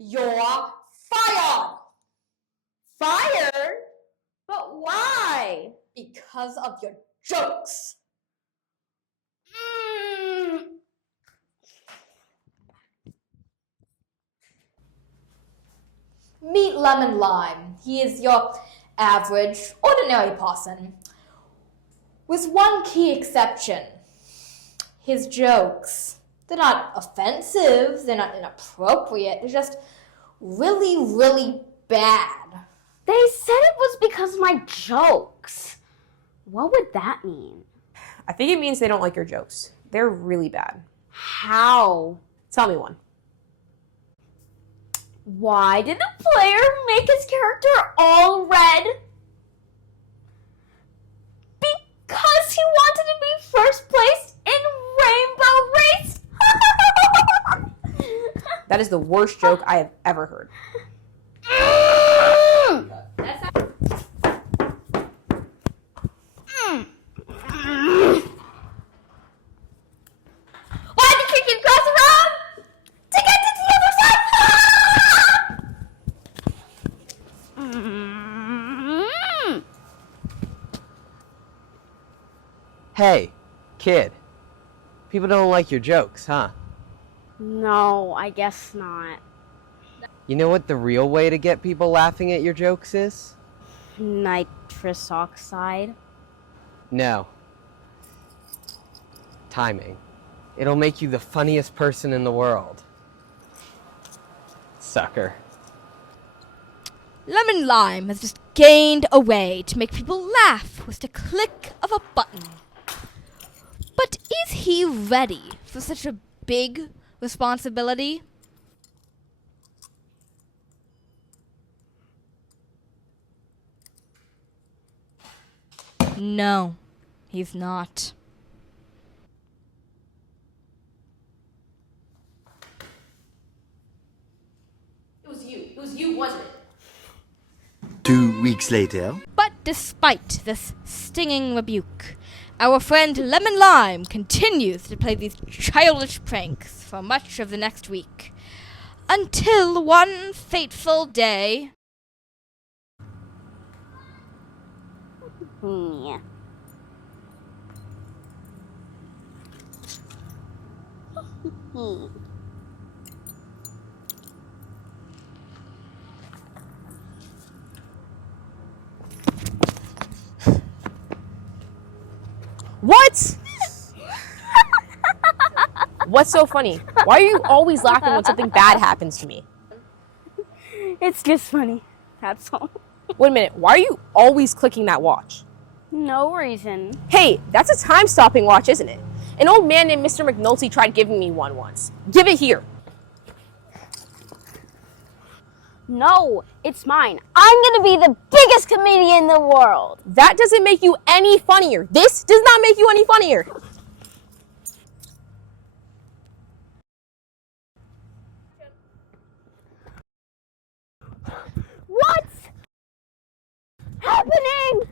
You're fired! Fired? But why? Because of your jokes. Meet Lemon Lime. He is your average, ordinary person. With one key exception. His jokes. They're not offensive, they're not inappropriate, they're just really, really bad. They said it was because of my jokes. What would that mean? I think it means they don't like your jokes. They're really bad. How? Tell me one. Why did the player make his character all red? Because he wanted to be first place in Rainbow Race. That is the worst joke I have ever heard. Why did you keep crossing around to get to the other side? Hey, kid. People don't like your jokes, huh? No, I guess not. You know what the real way to get people laughing at your jokes is? Nitrous oxide. No. Timing. It'll make you the funniest person in the world. Sucker. Lemon Lime has just gained a way to make people laugh with the click of a button. But is he ready for such a big responsibility? No, he's not. It was you, wasn't it? 2 weeks later. But despite this stinging rebuke, our friend Lemon Lime continues to play these childish pranks for much of the next week. Until one fateful day... Yeah. What? What's so funny? Why are you always laughing when something bad happens to me? It's just funny. That's all. Wait a minute, why are you always clicking that watch? No reason. Hey, that's a time-stopping watch, isn't it? An old man named Mr. McNulty tried giving me one once. Give it here. No, it's mine. I'm gonna be the biggest comedian in the world. That doesn't make you any funnier. This does not make you any funnier. What's happening?